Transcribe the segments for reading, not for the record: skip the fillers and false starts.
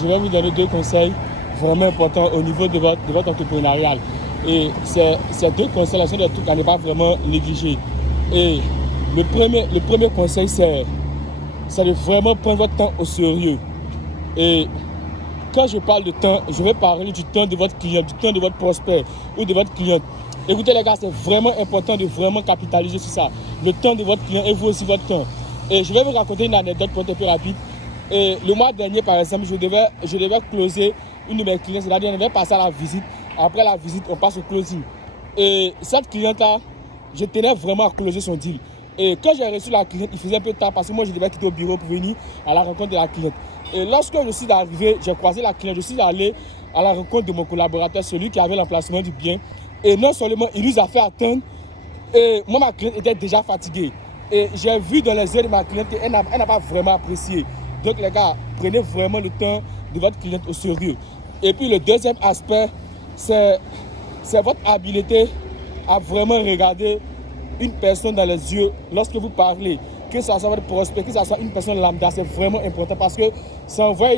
je vais vous donner 2 conseils vraiment importants au niveau de votre entrepreneuriat. Et ces 2 conseils sont des trucs à ne pas vraiment négliger. Et le premier conseil, c'est de vraiment prendre votre temps au sérieux. Et quand je parle de temps, je vais parler du temps de votre client, du temps de votre prospect ou de votre cliente. Écoutez les gars, c'est vraiment important de vraiment capitaliser sur ça. Le temps de votre client et vous aussi votre temps. Et je vais vous raconter une anecdote pour être un peu rapide. Et le mois dernier, par exemple, je devais closer une de mes clientes, c'est-à-dire on devait passer à la visite. Après la visite, on passe au closing. Et cette cliente-là, je tenais vraiment à closer son deal. Et quand j'ai reçu la cliente, il faisait un peu tard parce que moi, je devais quitter au bureau pour venir à la rencontre de la cliente. Et lorsque je suis arrivé, j'ai croisé la cliente, je suis allé à la rencontre de mon collaborateur, celui qui avait l'emplacement du bien. Et non seulement il nous a fait attendre, et moi, ma cliente était déjà fatiguée. Et j'ai vu dans les yeux de ma cliente qu'elle n'a pas vraiment apprécié. Donc les gars, prenez vraiment le temps de votre cliente au sérieux. Et puis le deuxième aspect, c'est votre habileté à vraiment regarder une personne dans les yeux lorsque vous parlez, que ce soit votre prospect, que ce soit une personne lambda, c'est vraiment important parce que ça envoie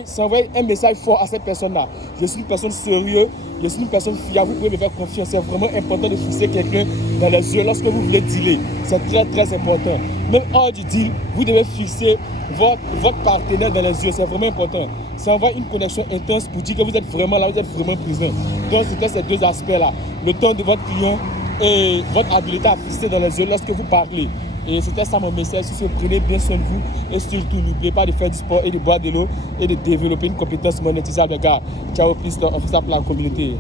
un message fort à cette personne-là. Je suis une personne sérieuse, je suis une personne fiable, vous pouvez me faire confiance. C'est vraiment important de fixer quelqu'un dans les yeux lorsque vous voulez dealer. C'est très très important. Même hors du deal, vous devez fixer votre partenaire dans les yeux, c'est vraiment important. Ça envoie une connexion intense pour dire que vous êtes vraiment là, vous êtes vraiment présent. Donc c'était ces 2 aspects-là. Le temps de votre client et votre habilité à fixer dans les yeux lorsque vous parlez. Et c'était ça mon message. Prenez bien soin de vous et surtout n'oubliez pas de faire du sport et de boire de l'eau et de développer une compétence monétisable, les gars. Ciao, peace, on fait ça pour la communauté.